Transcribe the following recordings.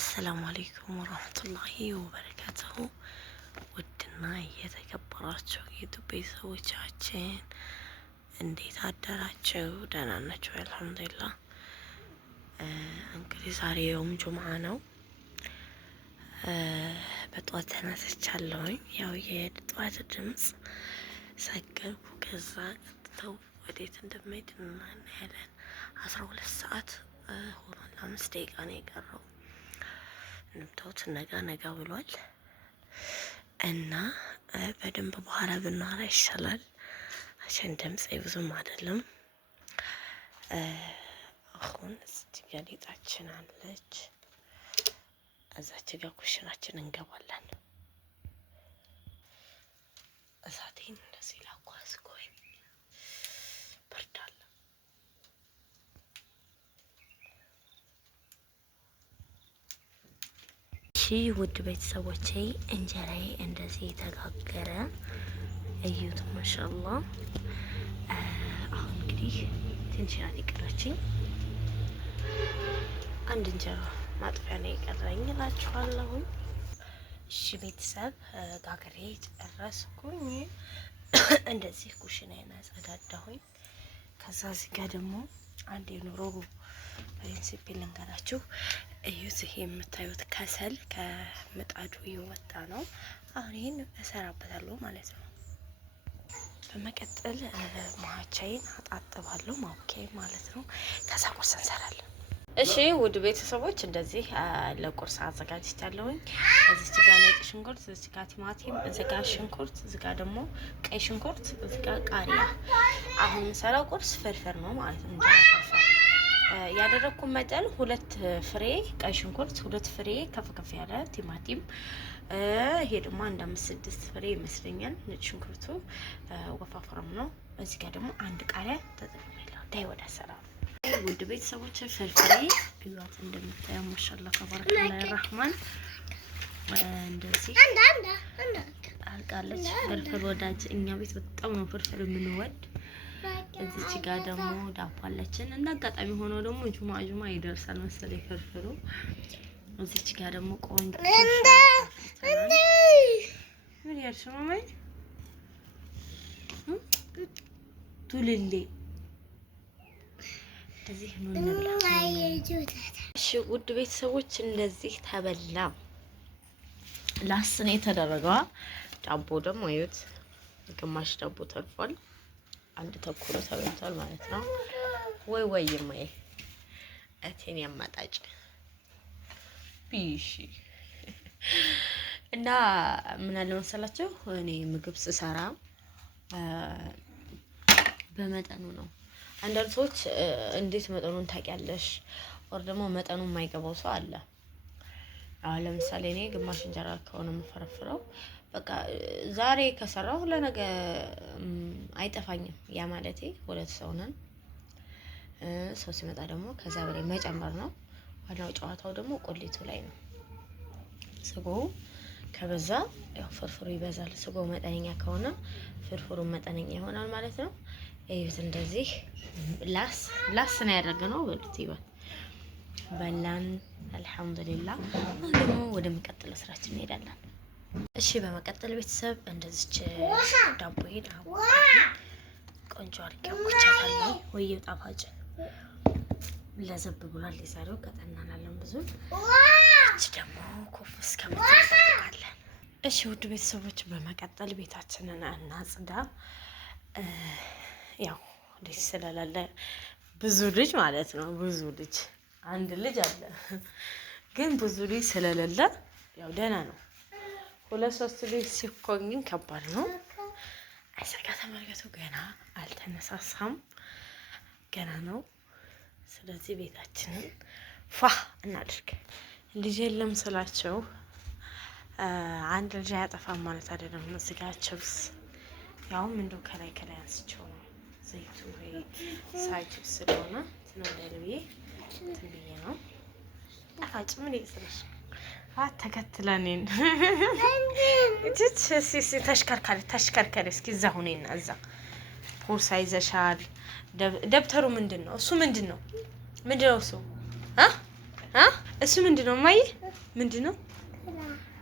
السلام عليكم ورحمة الله وبركاته. ودنا የተከበራችሁ የኢትዮጵያ ሰዎቻችን እንዴት አደራችሁ? ደህና ናችሁ? አልሐምዱሊላህ። እንግዲህ ዛሬ የውም ጁምዓ ነው። በጠዋት ተነስቻለሁኝ። ያው የጠዋት ድምጽ ሰገድኩ። ከዛ ቀጥተው ወዴት እንደምሄድ እናያለን። 12 ሰዓት ሆኗል። 5 ደቂቃ ነው የቀረው። እንምታውት ነጋ ብሏል እና በደንብ በኋላ ብናወራ ይሻላል። አሸን ድምጽ ብዙም አይደለም። አሁን እዚህ ጋር ሊጣችን አለች። እዛች ጋር ኩሽናችን እንገባለን። እሳቴን እንደዚህ ላኳስኩኝ። ብርዳለ። ውድ ቤተሰቦቼ እንጀራዬ እንደዚህ የተጋገረ እዩት። ማሻአላህ። አሁን እንግዲህ ትንሽ ናት የቀረችኝ። አንድ እንጀራ ማጥፊያ ነው የቀረኝ እላችኋለሁ። እሺ ቤተሰብ ጋግሬ ጨረስኩኝ። እንደዚህ ኩሽናዬን አጸዳዳሁኝ። ከዛ እዚህ ጋር ደግሞ አንድ የኑሮ ፕሪንሲፕ ልንገራችሁ። እዩት። ይሄ የምታዩት ከሰል ከምጣዱ እየወጣ ነው። አሁን ይሄን እሰራበታለሁ ማለት ነው። በመቀጠል ማቻዬን አጣጥባለሁ፣ ማውኪያ ማለት ነው። ከዛ ቁርስ እንሰራለን። እሺ ውድ ቤተሰቦች እንደዚህ ለቁርስ አዘጋጅቻለሁኝ። እዚች ጋር ነጭ ሽንኩርት፣ እዚች ጋር ቲማቲም፣ እዚህ ጋር ሽንኩርት፣ እዚህ ጋር ደግሞ ቀይ ሽንኩርት፣ እዚህ ጋር ቃሪያ። አሁን የምሰራው ቁርስ ፍርፍር ነው ማለት ነው። እንጀራ ፍርፍር ያደረኩት መጠን 2 ፍሬ ቀይ ሽንኩርት፣ 2 ፍሬ ከፍ ያለ ቲማቲም፣ ይሄ ደግሞ 5-6 ፍሬ ይመስለኛል። ነጭ ሽንኩርቱ ወፋፍራም ነው። እዚህ ጋር ደግሞ አንድ ቃሪያ ተጠቅሜያለሁ። ዳይ ወደ አሰራሩ። ውድ ቤተሰቦች ፍርፍሬ እዩት። እንደምታየው ማሻአላህ ተባረከላህ ረህማን እንደዚህ አልቃለች። ፍርፍር ወዳጅ እኛ ቤት በጣም ነው ፍርፍር የምንወድ። እዚች ጋር ደግሞ ዳቦ አለችን። እንደ አጋጣሚ ሆኖ ደግሞ ጁማ ይደርሳል መሰለኝ ፍርፍሩ። እዚች ጋር ደግሞ ቆንጆ ምን ያልሽ ማማይ ቱልሌ እንደዚህ ነው እንብላ። እሺ ውድ ቤተሰቦች እንደዚህ ተበላ። ላስነ የተደረገው ዳቦ ደግሞ እዩት። ግማሽ ዳቦ ተርፏል። አንድ ተኩሎ ተበልቷል ማለት ነው። ወይ ማይ እቴን ያማጣጭ ቢሺ እና ምን አለ መሰላችሁ፣ እኔ ምግብ ስሰራ በመጠኑ ነው። አንዳንድ ሰዎች እንዴት መጠኑን ታውቂያለሽ? ወር ደግሞ መጠኑን የማይገባው ሰው አለ። አሁን ለምሳሌ እኔ ግማሽ እንጀራ ከሆነ የምፈረፍረው በቃ ዛሬ ከሰራው ለነገ አይጠፋኝም። ያ ማለቴ 2 ሰው ነን። ሰው ሲመጣ ደግሞ ከዛ በላይ መጨመር ነው። ዋናው ጨዋታው ደግሞ ቆሌቱ ላይ ነው። ስጎ ከበዛ ያው ፍርፍሩ ይበዛል። ስጎ መጠነኛ ከሆነ ፍርፍሩ መጠነኛ ይሆናል ማለት ነው። እዩት። እንደዚህ ላስ ነው ያደረግነው። በሉት ይባል በላን። አልሐምዱሊላህ። አሁን ደግሞ ወደ መቀጠል ስራችን እንሄዳለን። እሺ በመቀጠል ቤተሰብ እንደዚች ዳቦዬን ቆንጆ አድርጌ አውጥቻለሁ። ወይ ጣፋጭ ለዘብ ብሏል። የዛሬው ቀጠናናለን ብዙ። እቺ ደግሞ ኮፍ እስከምትጠብቃለን። እሺ ውድ ቤተሰቦች በመቀጠል ቤታችንን እናጽዳ። ያው ልጅ ስለሌለ ብዙ ልጅ ማለት ነው። ብዙ ልጅ አንድ ልጅ አለ፣ ግን ብዙ ልጅ ስለሌለ ያው ደህና ነው። 2-3 ልጅ ሲኮን ግን ከባድ ነው። አይሰጋ ተመልከቱ። ገና አልተነሳሳም፣ ገና ነው። ስለዚህ ቤታችንን ፏ እናድርግ። ልጅ የለም ስላቸው አንድ ልጅ አያጠፋም ማለት አይደለም። እዚጋ ችብስ ያውም እንደው ከላይ አንስቸው ነው ዘይቱ ወይ ሳይችል ስለሆነ ትነለልብዬ ትንብዬ ነው ጣፋጭ ምን ይስራሽ ተከትለኔን ተሽከርካሪ እስኪ እዛ ሁኔና እዛ ቦርሳ ይዘሻል። ደብተሩ ምንድን ነው? እሱ ምንድን ነው እሱ? እሱ ምንድነው ማይ ምንድነው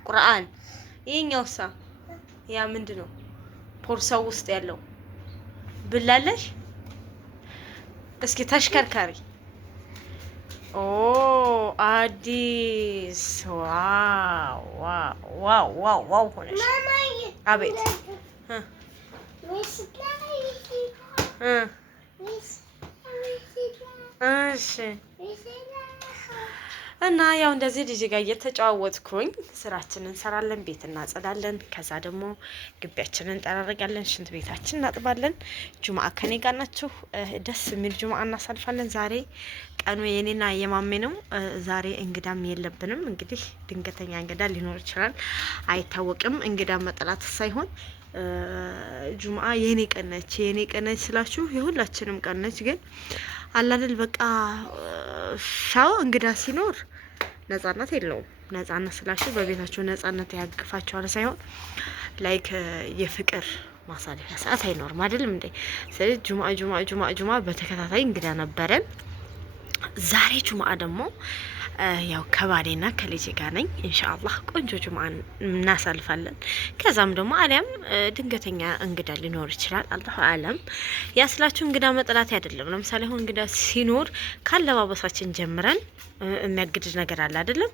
ቁርአን ይሄኛውሳ ያ ምንድነው ቦርሳው ውስጥ ያለው ብላለሽ እስኪ ተሽከርካሪ ኦ አዲስ ዋው ዋው ዋው ዋው ዋው ሆነሽ አቤት እሺ እና ያው እንደዚህ ልጅ ጋር እየተጨዋወትኩኝ ስራችንን እንሰራለን፣ ቤት እናጸዳለን። ከዛ ደግሞ ግቢያችንን እንጠራረጋለን፣ ሽንት ቤታችንን እናጥባለን። ጁምአ ከኔ ጋር ናችሁ። ደስ የሚል ጁምአ እናሳልፋለን። ዛሬ ቀኑ የኔና የማሜ ነው። ዛሬ እንግዳም የለብንም። እንግዲህ ድንገተኛ እንግዳ ሊኖር ይችላል፣ አይታወቅም። እንግዳ መጠላት ሳይሆን ጁምአ የኔ ቀነች ስላችሁ የሁላችንም ቀነች። ግን አላደል በቃ ሻው እንግዳ ሲኖር ነጻነት የለውም። ነጻነት ስላችሁ በቤታችሁ ነጻነት ያግፋችኋል ሳይሆን ላይክ የፍቅር ማሳለፊያ ሰዓት አይኖርም አይደለም እንዴ? ስለዚህ ጁምአ በተከታታይ እንግዳ ነበረን። ዛሬ ጁምአ ደግሞ ያው ከባሌና ከልጄ ጋር ነኝ። ኢንሻአላህ ቆንጆ ጁምአ እናሳልፋለን። ከዛም ደግሞ አሊያም ድንገተኛ እንግዳ ሊኖር ይችላል። አላሁ አለም። ያስላችሁ እንግዳ መጥላት አይደለም። ለምሳሌ አሁን እንግዳ ሲኖር ካለባበሳችን ጀምረን የሚያግድ ነገር አለ አይደለም?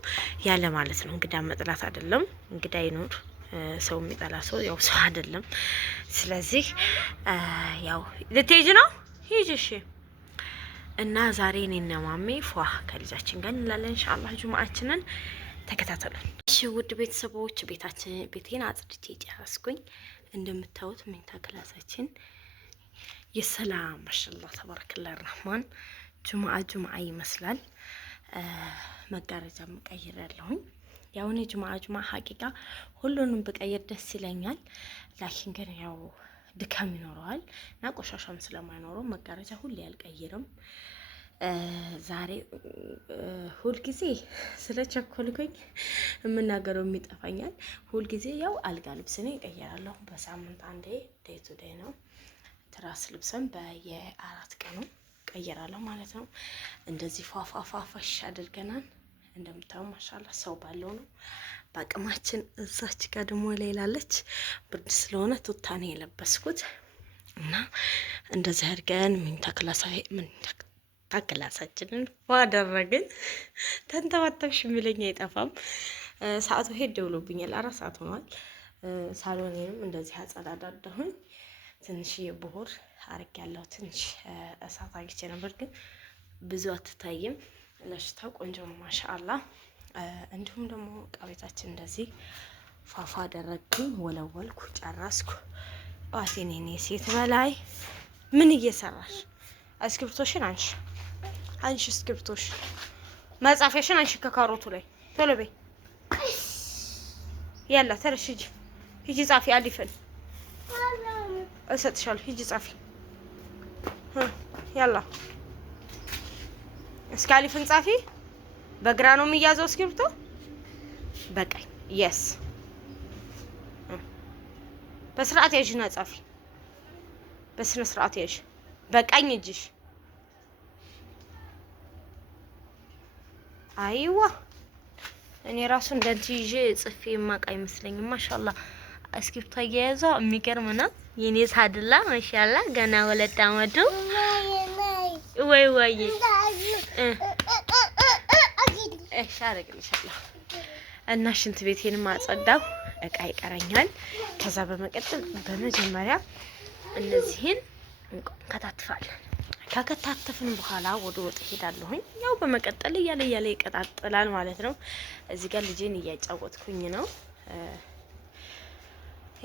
ያለ ማለት ነው። እንግዳ መጥላት አይደለም። እንግዳ ይኖር ሰው የሚጠላ ሰው ያው ሰው አይደለም። ስለዚህ ያው ልትሄጂ ነው? ሂጂ እሺ። እና ዛሬ እኔና ማሜ ፏ ከልጃችን ጋር እንላለን። ኢንሻአላህ ጁምአችንን ተከታተሉን። እሺ ውድ ቤተሰቦች ቤቴን አጽድቼ ጨረስኩኝ። እንደምታዩት መኝታ ክላሳችን የሰላም ማሻአላህ ተባረከላህ ረህማን ጁምአ ይመስላል። መጋረጃ መቀየር ያለሁኝ ያው እኔ ጁምአ ሀቂቃ ሁሉንም በቀየር ደስ ይለኛል። ላኪን ግን ያው ድካም ይኖረዋል እና ቆሻሻም ስለማይኖረው መጋረጃ ሁሌ አልቀይርም። ዛሬ ሁልጊዜ ስለቸኮልኩኝ የምናገረው የሚጠፋኛል። ሁልጊዜ ያው አልጋ ልብስ ነው እቀይራለሁ። በሳምንት አንዴ ዴይ ቱ ዴይ ነው። ትራስ ልብስም በየ4 ቀኑ ቀይራለሁ ማለት ነው። እንደዚህ ፏፏፏፋሽ አድርገናል። እንደምታው ማሻአላ ሰው ባለው ነው በአቅማችን። እዛች ጋር ደግሞ ሌላለች ብርድ ስለሆነ ቱታኔ የለበስኩት እና እንደዚህ አድርገን መኝታ ክላሳችንን ዋደረግን። ተንተባተብሽ የሚለኝ አይጠፋም። ሰዓቱ ሄድ ብሎብኛል። 4 ሰዓት ሆኗል። ሳሎኔንም እንደዚህ አጸዳዳሁኝ። ትንሽ የብሁር አርግ ያለው ትንሽ እሳት አግቼ ነበር፣ ግን ብዙ አትታይም። ለሽታው ቆንጆ ነው ማሻአላ። እንዲሁም ደግሞ እቃ ቤታችን እንደዚህ ፋፋ አደረግኩኝ፣ ወለወልኩ፣ ጨረስኩ። ዋቴኔ ሴት በላይ ምን እየሰራሽ? እስክሪብቶሽን አንሺ እስክሪብቶሽን መጻፊያሽን አንሺ ከካሮቱ ላይ ቶሎ በይ። ያላ ተረሽ ሂጂ ጻፊ። አሊፈን እሰጥሻለሁ። ሂጂ ጻፊ። ያላ እስኪ አሊፍን ጻፊ። በግራ ነው የሚያዘው እስክሪብቶ በቀኝ። የስ በስርዓት ያዥና ጻፊ። በስነ ስርዓት ያዥ በቀኝ እጅሽ። አይዋ እኔ ራሱ እንደዚህ ይዤ ጽፌ የማውቅ አይመስለኝም። ማሻአላ እስክሪብቶ አያያዟ የሚገርም ነው። የኔ ሳድላ ማሻአላ ገና 2 አመቱ ወይ እሺ አደርግልሻለሁ። እና ሽንት ቤቴን ማጸዳው እቃ ይቀረኛል። ከዛ በመቀጠል በመጀመሪያ እነዚህን እንከታትፋለን። ከከታተፍን በኋላ ወደ ወጥ ሄዳለሁኝ። ያው በመቀጠል እያለ ይቀጣጥላል ማለት ነው። እዚህ ጋር ልጄን እያጫወትኩኝ ነው።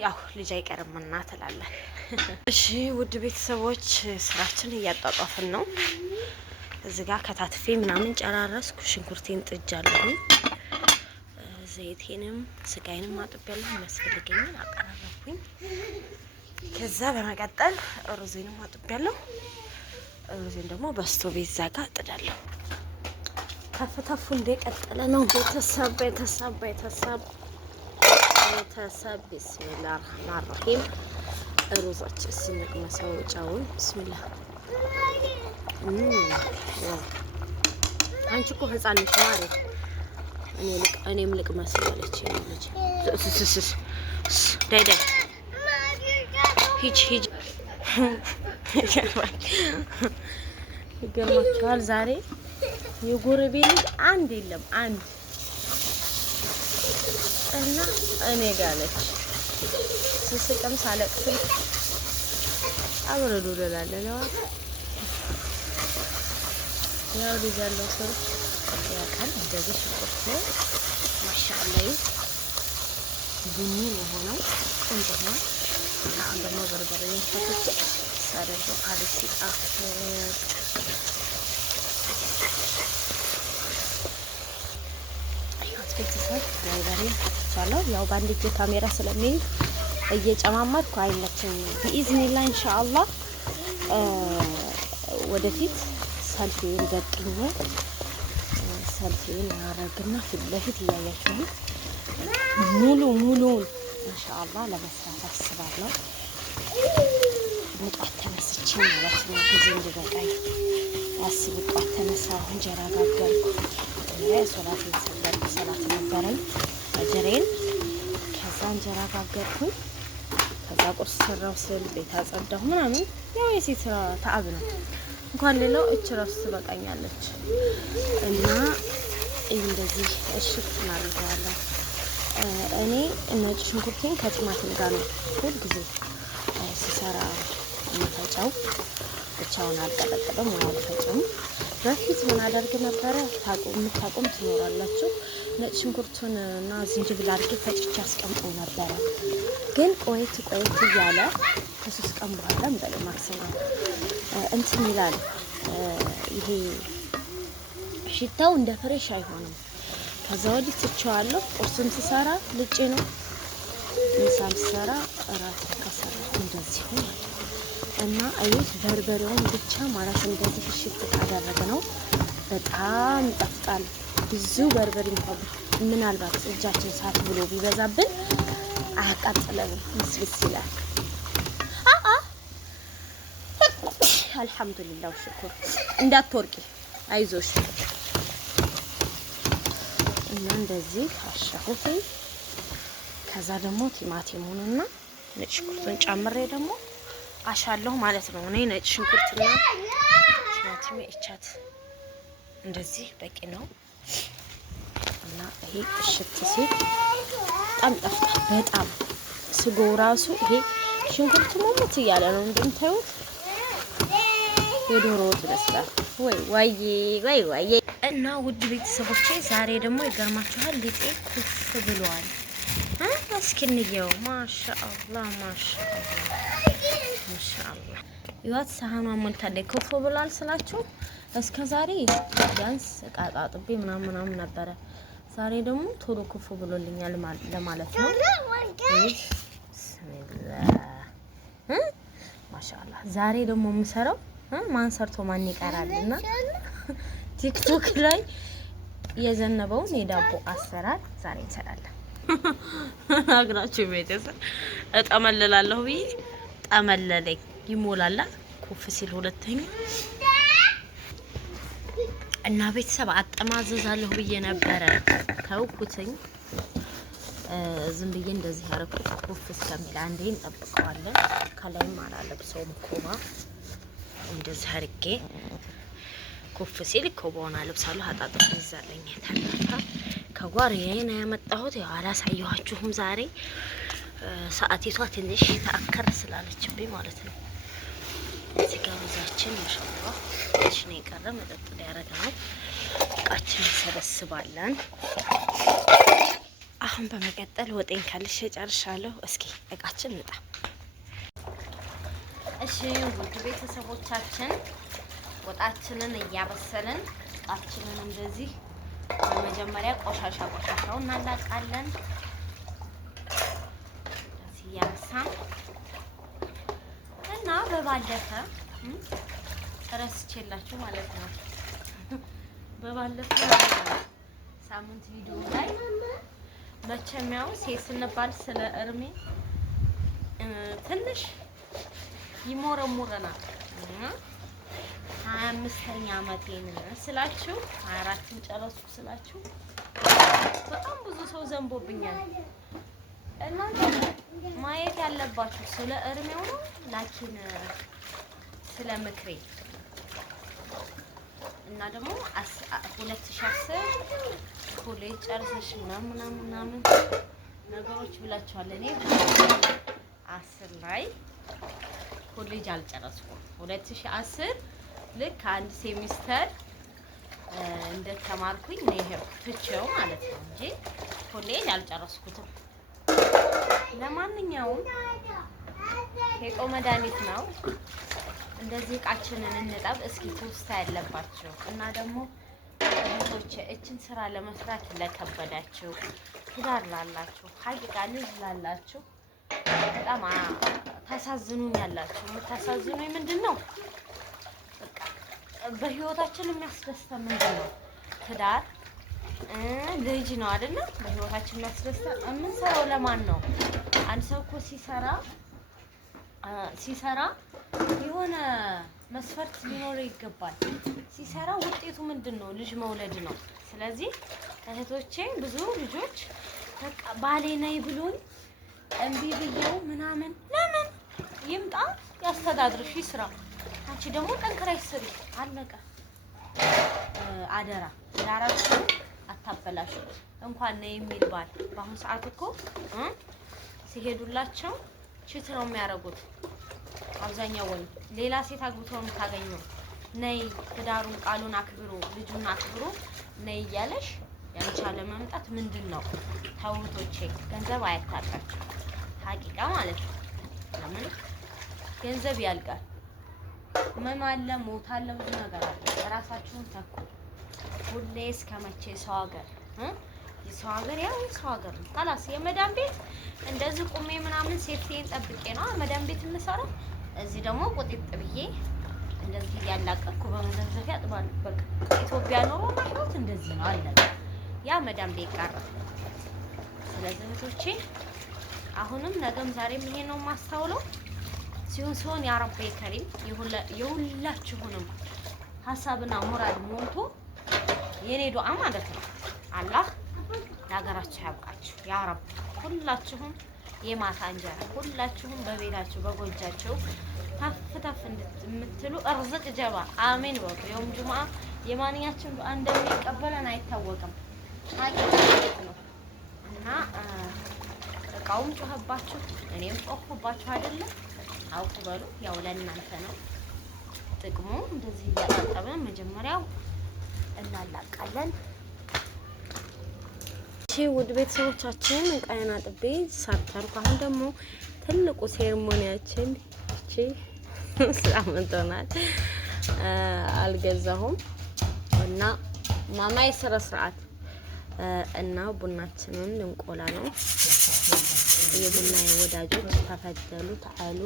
ያው ልጅ አይቀርምና ትላለህ። እሺ ውድ ቤተሰቦች ስራችን እያጣጣፍን ነው። እዚህ ጋር ከታትፌ ምናምን ጨራረስኩ። ሽንኩርቴን ጥጃለሁኝ። ዘይቴንም ስጋዬንም አጥቤያለሁ። የሚያስፈልገኝን አቀራረብኩኝ። ከዛ በመቀጠል ሩዜንም አጥቤያለሁ። ሩዜን ደግሞ በስቶቭ እዛ ጋር አጥዳለሁ። ተፍተፉ እንደቀጠለ ነው። ቤተሰብ ቢስሚላህ ረህማን ረሂም። ሩዛችን ስንቅመሰው ጨውን ቢስሚላህ። አንቺ እኮ ህፃን ነሽ ማለት እኔም ልቅ መስላለች ልጅ ዳይ ሂጅ ይገርማችኋል። ዛሬ የጎረቤት ልጅ አንድ የለም አንድ እና እኔ ጋር ነች። ስስቅም ሳለቅስም አብረን እንውላለን። ያው ልጅ ያለው ሰው ያውቃል። እንደዚህ ሽንኩርት ነው ማሻአላህ ቡኒ የሆነው ቆንጆ ነው። አሁን ደግሞ በርበሬን ፈትቼ ሳደርገው አሪፍ ሲጣፍጥ ቤተሰብ በርበሬን ፈትቻለሁ። ያው በአንድ እጄ ካሜራ ስለሚይዝ እየጨማመርኩ አይመቸኝም። ቢኢዝኒላ ኢንሻአላህ ወደፊት ሰልፊን ገጥኜ ሰልፊን አረግና ፊት ለፊት እያያችሁ ሙሉውን ኢንሻአላህ ለመስራት አስባለሁ። በጧት ተነስቼ ማለት ነው ጊዜ እንዲበቃኝ አስብ። ጧት ተነሳሁ፣ እንጀራ ጋገርኩ። ሶላቴን ሰገድኩ፣ ሰላት ነበረኝ አጀሬን። ከዛ እንጀራ ጋገርኩኝ። ከዛ ቁርስ ሰራው ስል ቤት አጸዳሁ ምናምን። ያው የሴት ስራ ተአብ ነው። እንኳን ሌላው እች ራሱ ትበቃኛለች። እና እንደዚህ እሽት እናደርገዋለን። እኔ ነጭ ሽንኩርቴን ከቲማቲም ጋር ነው ሁል ጊዜ ሲሰራ የምፈጨው። ብቻውን አልቀጠቀጠም ወይ አልፈጭም። በፊት ምን አደርግ ነበረ የምታውቁም ትኖራላችሁ። ነጭ ሽንኩርቱን እና ዝንጅብል አድርጌ ፈጭቼ አስቀምጠው ነበረ። ግን ቆየት እያለ ከ3 ቀን በኋላ በላይ ማክሰኞ እንትን ይላል። ይሄ ሽታው እንደ ፍሬሽ አይሆንም። ከዛ ወዲህ ትቼዋለሁ። ቁርስም ስሰራ ልጬ ነው፣ ምሳም ስሰራ እራት ከሰራ እንደዚህ ሆነ እና አዩት። በርበሬውን ብቻ ማለት እንደዚህ ፍሽት ካደረገ ነው በጣም ይጣፍጣል። ብዙ በርበሬ እንኳን ምናልባት እጃችን ሳት ብሎ ቢበዛብን አያቃጥለንም፣ ምስልስ ይላል። አልሐምዱሊላህ ሽኩር። እንዳትወርቂ አይዞሽ። እና እንደዚህ አሻሁት። ከዛ ደግሞ ቲማቲሙንና ነጭ ሽንኩርቱን ጨምሬ ደግሞ አሻለሁ ማለት ነው። እኔ ነጭ ሽንኩርትና ቲማቲም እቻት እንደዚህ በቂ ነው። እና ይሄ እሽት ሲል በጣም ጠፍጣ በጣም ስጎው ራሱ ይሄ ሽንኩርቱ ሞሞት እያለ ነው እንደምታዩት። የዶሮ ወጥ ይመስላል። ወይ እና ውድ ቤተሰቦቼ ዛሬ ደግሞ ይገርማችኋል ሊጤ ኩፍ ብሏል። እስኪ እንየው። ማሻአላህ ይወት ሳህኗ ሞልታለች። ኩፍ ብሏል ስላችሁ እስከ ዛሬ ቢያንስ ቃጣጥቤ ምናምን ነበረ። ዛሬ ደግሞ ቶሎ ኩፍ ብሎልኛል ለማለት ነው። ማሻአላህ ዛሬ ደግሞ የምሰራው ማን ሰርቶ ማን ይቀራልና ቲክቶክ ላይ የዘነበውን የዳቦ አሰራር ዛሬ እንሰራለን። አግራችሁ ቤተሰብ እጠመልላለሁ ብዬ ጠመለለኝ። ይሞላላ ኩፍ ሲል ሁለተኛ እና ቤተሰብ አጠማዘዛለሁ ብዬ ነበረ ተውኩትኝ። ዝም ብዬ እንደዚህ ያረኩት ኩፍ እስከሚል አንዴ እንጠብቀዋለን። ከላይም አላለብሰውም ኮባ እንደዚህ አድርጌ ኩፍ ሲል ኮባውን አለብሳለሁ። አጣጥፍ ይዛለኝ ታላታ ከጓር የኔ ያመጣሁት ያው አላሳየኋችሁም። ዛሬ ሰዓቲቷ ትንሽ ተአከር ስላለችብኝ ማለት ነው። እዚህ ጋር ሩዛችን ማሻአላህ ትንሽ ነው የቀረ። መጠጥ ያረጋው እቃችን እንሰበስባለን። አሁን በመቀጠል ወጤን ካልሽ ጨርሻለሁ። እስኪ እቃችን እንጣ። እሺ ውድ ቤተሰቦቻችን ወጣችንን እያበሰልን እቃችንን እንደዚህ በመጀመሪያ ቆሻሻውን እናላቃለን። እዚህ እያበሳን እና በባለፈ ረስቼላችሁ ማለት ነው። በባለፈ ሳምንት ቪዲዮ ላይ መቼም ያው ሴት ስንባል ስለ እርሜ ትንሽ ይሞረሙረናል። 25ኛ ዓመቴን ስላችሁ 24ን ጨረስኩ ስላችሁ በጣም ብዙ ሰው ዘንቦብኛል። እናንተ ማየት ያለባችሁ ስለ እርሜው ነው ላኪን ስለ ምክሬ እና ደግሞ 2010 ኮሌጅ ጨርሰሽ ምናምን ነገሮች ብላችኋል። እኔ 10 ላይ ኮሌጅ አልጨረስኩም። 2010 ልክ አንድ ሴሚስተር እንደተማርኩኝ ነው የሄድኩት ትቼው ማለት ነው እንጂ ኮሌጅ አልጨረስኩትም። ለማንኛውም ሄጦ መድኃኒት ነው። እንደዚህ እቃችንን እንጠብ እስኪ ትውስታ ያለባችሁ እና ደግሞ እህቶቼ እችን ስራ ለመስራት ለከበዳችሁ ትዳር ላላችሁ ሀቂቃ ልጅ ላላችሁ በጣም ታሳዝኑኛላችሁ። የምታሳዝኑኝ ምንድን ነው? በህይወታችን የሚያስደስተን ምንድን ነው? ትዳር ልጅ ነው አይደለ? በህይወታችን የሚያስደስተን የምንሰራው ለማን ነው? አንድ ሰው እኮ ሲሰራ የሆነ መስፈርት ሊኖረው ይገባል። ሲሰራ ውጤቱ ምንድን ነው? ልጅ መውለድ ነው። ስለዚህ እህቶቼ ብዙ ልጆች በቃ ባሌ ነይ ብሎኝ እምቢ ብዬው ምናምን ለምን ይምጣ ያስተዳድርሽ ይስራ፣ አንቺ ደግሞ ጠንክረሽ ስሪ፣ አለቀ። አደራ ዳራችሁ አታበላሹ። እንኳን ነው የሚል ባል በአሁኑ ሰዓት እኮ ሲሄዱላቸው ችት ነው የሚያደርጉት። አብዛኛው ወንድ ሌላ ሴት አግብቶ ነው የምታገኘው። ነይ ትዳሩን ቃሉን አክብሮ ልጁን አክብሮ ነይ እያለሽ ያንቻለ መምጣት ምንድን ነው? ተውቶቼ ገንዘብ አያታጣችሁ ሀቂቃ ማለት ነው። ለምን ገንዘብ ያልቃል። ምን አለ ሞት አለ ብዙ ነገር አለ። ራሳችሁን ተኩ። ሁሌ እስከመቼ ሰው ሀገር የሰው ሀገር ያው የሰው ሀገር ነው። ካላስ የመዳም ቤት እንደዚህ ቁሜ ምናምን ሴፍቲን ጠብቄ ነው መዳም ቤት የምሰራው። እዚህ ደግሞ ቁጥጥ ብዬ እንደዚህ እያላቀቅኩ በመዘፍዘፊያ አጥባለሁ። በቃ ኢትዮጵያ ኖሮ ማለት እንደዚህ ነው አለ። ያ መዳም ቤት ቀረ። ስለዚህ እህቶቼ አሁንም ነገም ዛሬም ይሄ ነው ማስተውለው። ሲሆን ያ ረብ ከሪም የሁላችሁንም ሀሳብና ሞራል ሞልቶ የኔ ዱዓ ማለት ነው አላህ ለሀገራችሁ ያብቃችሁ ያ ረብ። ሁላችሁም የማታ እንጀራ ሁላችሁም በቤታችሁ በጎጃችሁ ተፍ እንደምትሉ እርዝቅ ጀባ አሜን ወቁ። የውም ጁማ የማንኛችን ዱዓ እንደሚቀበለን አይታወቅም ማለት ነው። እና እቃውም ጮኸባችሁ እኔም ጮኸባችሁ አይደለም አውቁ በሉ። ያው ለእናንተ ነው ጥቅሙ። እንደዚህ እያጣጣብን መጀመሪያው እናላቃለን። እሺ ውድ ቤተሰቦቻችን እቃዬን አጥቤ ሳተርኩ። አሁን ደግሞ ትልቁ ሴርሞኒያችን እቺ ሳምንቶናል አልገዛሁም እና ማማ የስራ ስርዓት እና ቡናችንን ልንቆላ ነው። የቡና ወዳጆች ተፈደሉ ተአሉ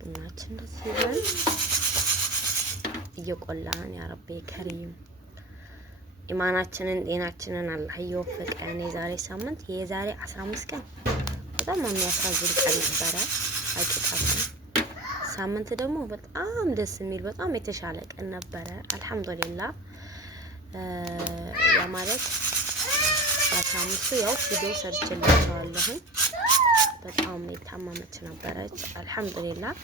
ቡናችን ደስ ይላል። እየቆላን ያ ረቢ ከሪም ኢማናችንን ጤናችንን አላህ ይወፍቀን። የዛሬ ሳምንት የዛሬ 15 ቀን በጣም የሚያሳዝን ቀን ነበረ። አቂቃችን ሳምንት ደግሞ በጣም ደስ የሚል በጣም የተሻለ ቀን ነበረ። አልহামዱሊላህ ያ ማለት ሳምንቱ ያው ቪዲዮ ሰርችላችኋለሁ። በጣም የታመመች ነበረች። አልহামዱሊላህ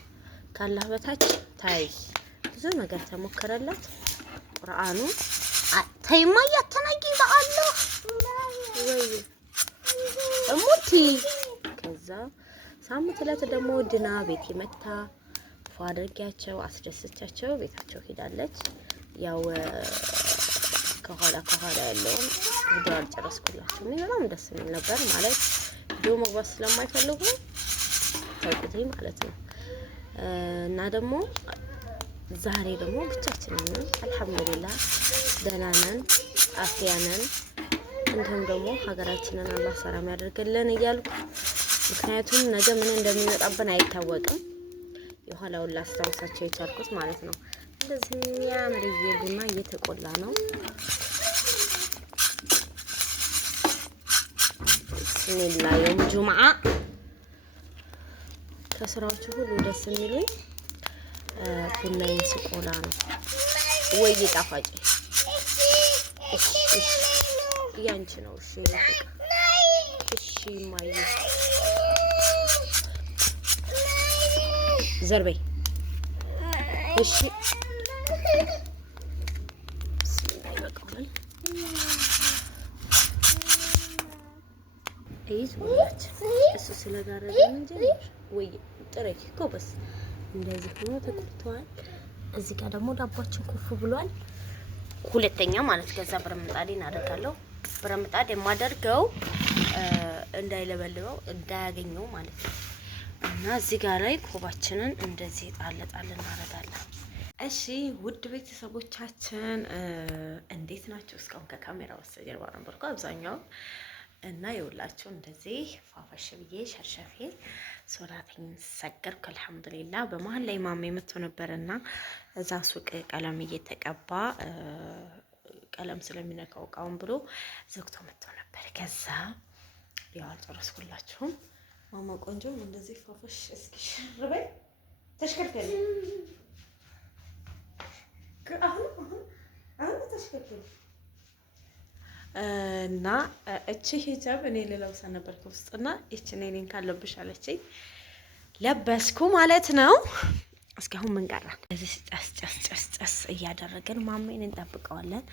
ካላህ በታች ታይ ብዙ ነገር ተሞከረላት። ቁርአኑ ተይማ ያተናጊ በአላህ ወይ እሙቲ ከዛ ሳምንት ዕለት ደግሞ ድና ቤት መታ ፏድርጊያቸው አስደስቻቸው ቤታቸው ሄዳለች። ያው ከኋላ ያለውን ቪዲዮ አልጨረስኩላችሁም። በጣም ደስ የሚል ነበር ማለት ቪዲዮ መግባት ስለማይፈልጉ ታውቁትኝ ማለት ነው። እና ደግሞ ዛሬ ደግሞ ብቻችንን ነን። አልহামዱሊላህ ደህና ነን፣ አፍያ ነን። እንዲሁም ደግሞ ሀገራችንን አላህ ሰላም ያደርግልን እያልኩ ምክንያቱም ነገ ምን እንደሚመጣብን አይታወቅም። የኋላውን ላስታውሳቸው የቻልኩት ማለት ነው። እንደዚህ የሚያምር ቡና እየተቆላ ነው። ቢስሚላህ የውም ጁምዓ ከስራዎቹ ሁሉ ደስ የሚሉኝ ቡናዬን ስቆላ ነው። ወይ ጣፋጭ ያንቺ ነው። እሺ እሺ ማይ ዘርበይ እሺ ይበቃዋል። እሱ ስለጋረደ እንጂ ወይ ጥሬ ኮበስ እንደዚህ ሆኖ ተቆርጧል። እዚህ ጋር ደግሞ ዳባችን ኩፍ ብሏል። ሁለተኛ ማለት ከዛ ብረምጣዴን አደርጋለሁ። ብረምጣድ የማደርገው እንዳይለበልበው እንዳያገኘው ማለት ነው። እና እዚህ ጋር ላይ ኮባችንን እንደዚህ ጣል እናደርጋለን። እሺ ውድ ቤተሰቦቻችን እንዴት ናችሁ? እስካሁን ከካሜራ በስተጀርባ ነበርኩ አብዛኛው እና ይውላችሁ እንደዚህ ፋፋሽ ብዬ ሸርሸፌ ሶላተኝ ሰገርኩ። አልሐምዱሊላህ። በመሀል ላይ ማሜ መጥቶ ነበርና እዛ ሱቅ ቀለም እየተቀባ ቀለም ስለሚነካው እቃውን ብሎ ዘግቶ መጥቶ ነበር። ከዛ ያው አልጨረስኩላችሁም። ማማ ቆንጆ እንደዚህ ፋፋሽ እስኪ ሽርበይ ተሽከርከሪ አሁን ተሽከርከሪ እና እቺ ሂጃብ እኔ ልለብሳ ነበር ከውስጥና እቺ እኔን ካለብሽ አለችኝ። ለበስኩ ማለት ነው። እስኪ አሁን ምን ቀራን? እዚህ ጨስ እያደረገን ማሜን እንጠብቀዋለን።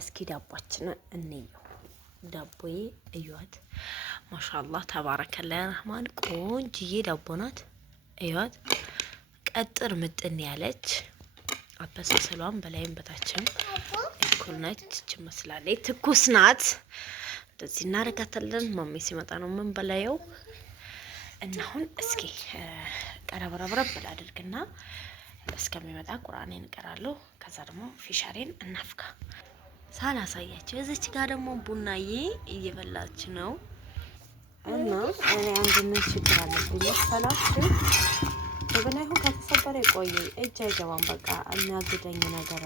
እስኪ ዳቦአችንን እንየው። ዳቦዬ እዩት። ማሻአላህ ተባረከላህ ረህማን። ቆንጅዬ ዳቦ ናት። እዩት። ቀጥር ምጥን ያለች አበሳሰሏን በላይም በታችም እኩል ናት። ትመስላለች። ትኩስ ናት። እንደዚህ እናደርጋታለን። ማሜ ሲመጣ ነው ምን በላየው እና አሁን እስኪ ቀረብረብረብ ብላድርግና እስከሚመጣ ቁርአኔን እቀራለሁ። ከዛ ደግሞ ፊሻሬን እናፍካ ሳላሳያችሁ። እዚች ጋር ደግሞ ቡናዬ እየበላች ነው እና እኔ አንድ ምን ችግር አለብኝ መሰላችሁ? በበላይ ሆኖ ከተሰበረ ቆየ እጅ አይገባም። በቃ የሚያግደኝ ነገር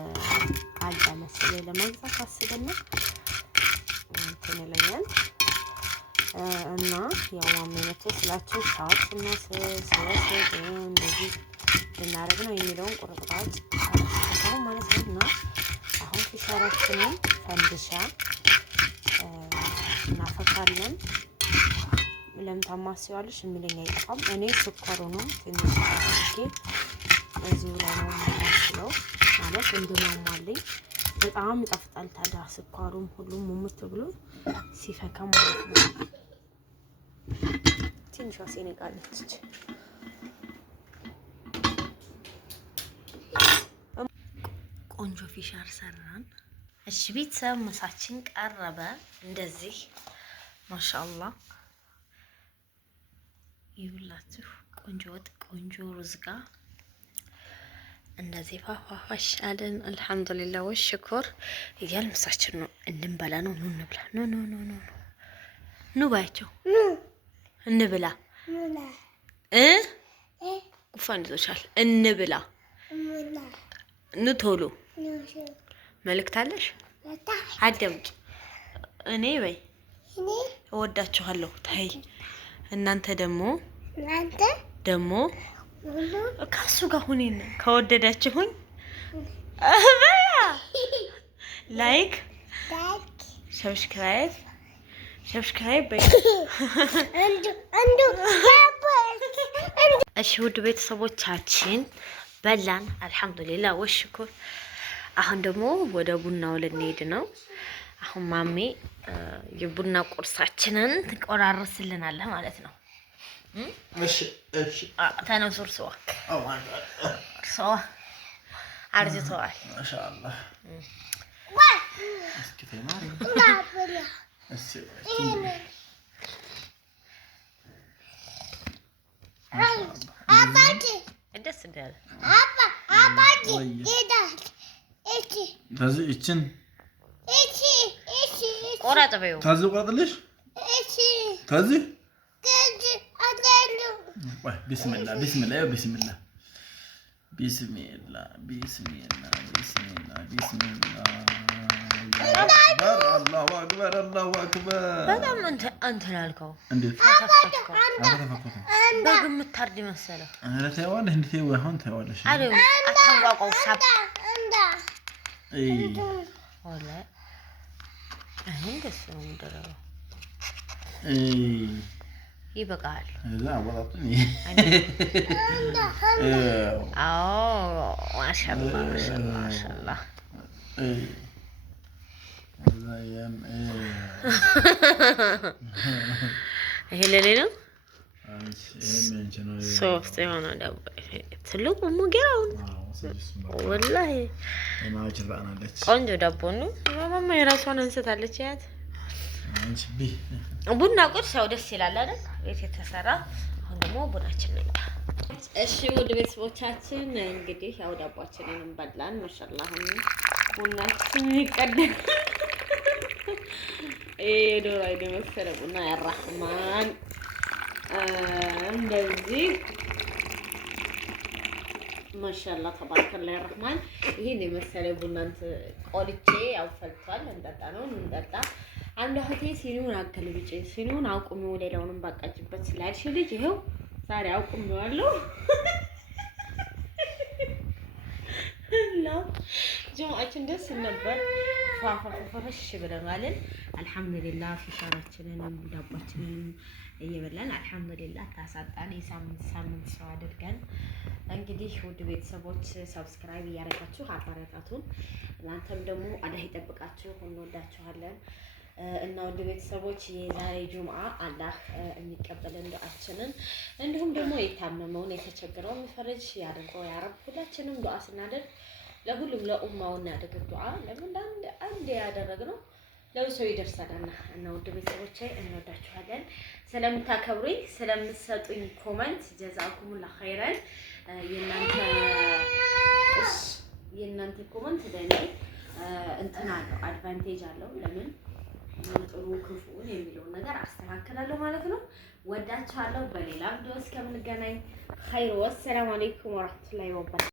አለ መሰለኝ። ለመግዛት አስበና እንትን ይለኛል እና ያው ማሜ መጥቶ ስላችሁ ሻት እና ስለሰደ እንደዚህ ልናደርግ ነው የሚለውን ቁርጥራጭ አስተካክለው ማለት ነው። እና አሁን ፊሻራችንን ፈንድሻ እናፈካለን። ለምን ታማስያለሽ የሚለኝ አይጠፋም። እኔ ስኳሩ ነው ትንሽ አድርጌ እዚሁ ላይ ነው የማማስለው ማለት እንድማማልኝ በጣም ይጣፍጣል። ታዲያ ስኳሩም ሁሉም ሙሙት ብሎ ሲፈካ ማለት ነው። ትንሿ ሴኔጋለች። ቆንጆ ፊሻር ሰራን። እሺ ቤተሰብ ምሳችን ቀረበ። እንደዚህ ማሻአላህ ይውላችሁ። ቆንጆ ወጥ፣ ቆንጆ ሩዝ ጋር እንደዚህ ፋፋሽ አለን። አልሐምዱሊላህ ወሽኩር እያል ምሳችን ነው እንበላ ነው። ኑ እንብላ። ኑ ባያቸው እንብላ። ጉፋን ይዞሻል። እንብላ። ኑ ቶሎ። መልእክት አለሽ? አዳምጪ። እኔ በይ እወዳችኋለሁ። ታይ እናንተ ደግሞ ከሱ ጋር ሁኔን ከወደዳችሁኝ ላይክ ሰብስክራይብ በይ። እሺ ውድ ቤተሰቦቻችን በላን አልሐምዱሊላህ ወሽኩር። አሁን ደግሞ ወደ ቡናው ልንሄድ ነው። አሁን ማሜ የቡና ቁርሳችንን ትቆራርስልናለህ ማለት ነው። እሺ ተነሱ። እርስዋ አርጅተዋል። ማሻአላህ እስኪ ተማሪ ደስ እንዳለ እችን ቆራጥ በይው። ታዚህ ቆራጥልሽ ታዚህ ቢስሚላህ አላሁ አክበር በጣም እንትን አልከው። እንዴት በግምት ታርድ መሰለህ? ኧረ ተይዋለሽ። እንዴት አሁን ተይዋለሽ አታንቋቋው። ሳብ አሁን ደስ ነው እንደረው ይበቃል። እዛ አወጣጡኝ አዎ ማሻአላ ማሻአላ ይሄ ለሌ ነው ሶፍት የሆነ ዳቦ ትልቁ ሙገራውን ወላሂ ቆንጆ ዳቦ ነው። ማማ የራሷን እንስታለች ያት ቡና ቁርስ ያው ደስ ይላል አይደል? ቤት የተሰራ። አሁን ደግሞ ቡናችን ነው። እሺ ውድ ቤተሰቦቻችን እንግዲህ ያው ዳቦአችንን እንበላን። ማሻአላህ ቡናችን ይቀደም። ዶሮ አይደል መሰለ ቡና ያራህማን እንደዚህ ማሻአላህ ተባረከላህ ያራህማን። ይሄን የመሰለ ቡናን ቆልጬ ያው ፈልቷል። እንጠጣ ነው እንጠጣ። አንድ እህቴ ሲኒውን አገልብጬ ሲኒውን አቁሚው ሌላውንም ባቃጭበት ስላልሽ ልጅ ይሄው ዛሬ አቁሚዋለሁ። ነው ጁምዓችን ደስ ነበር። ፋፋፋሽ ብለናል። አልሐምዱሊላህ ፊሻራችንንም ዳባችንንም እየበላን አልሐምዱሊላህ ታሳጣን የሳምንት ሰው አድርገን። እንግዲህ ውድ ቤተሰቦች ሰብስክራይብ እያደረጋችሁ አባራታቱን እናንተም ደግሞ አላህ ይጠብቃችሁ። እንወዳችኋለን። እና ውድ ቤተሰቦች የዛሬ ጁምዓ አላህ የሚቀበልን ዱዓችንን እንዲሁም ደግሞ የታመመውን የተቸገረውን የሚፈርጅ ያድርገው ያ ረብ። ሁላችንም ዱዓ ስናደርግ ለሁሉም ለኡማው እናድርግ ዱዓ። ለምን አንድ ያደረግነው ለሰው ይደርሳልና። እና ውድ ቤተሰቦቼ እንወዳችኋለን። ስለምታከብሩኝ ስለምትሰጡኝ ኮመንት ጀዛኩሙላህ ኸይረን። የእናንተ ኮመንት ለኔ እንትን አለው አድቫንቴጅ አለው። ለምን ጥሩ ክፉን የሚለውን ነገር አስተካክላለሁ ማለት ነው። ወዳችኋለሁ። በሌላ ቪዲዮ እስከምንገናኝ ኸይር ወሰላሙ አለይኩም ወራህመቱላሂ ወበረካቱ።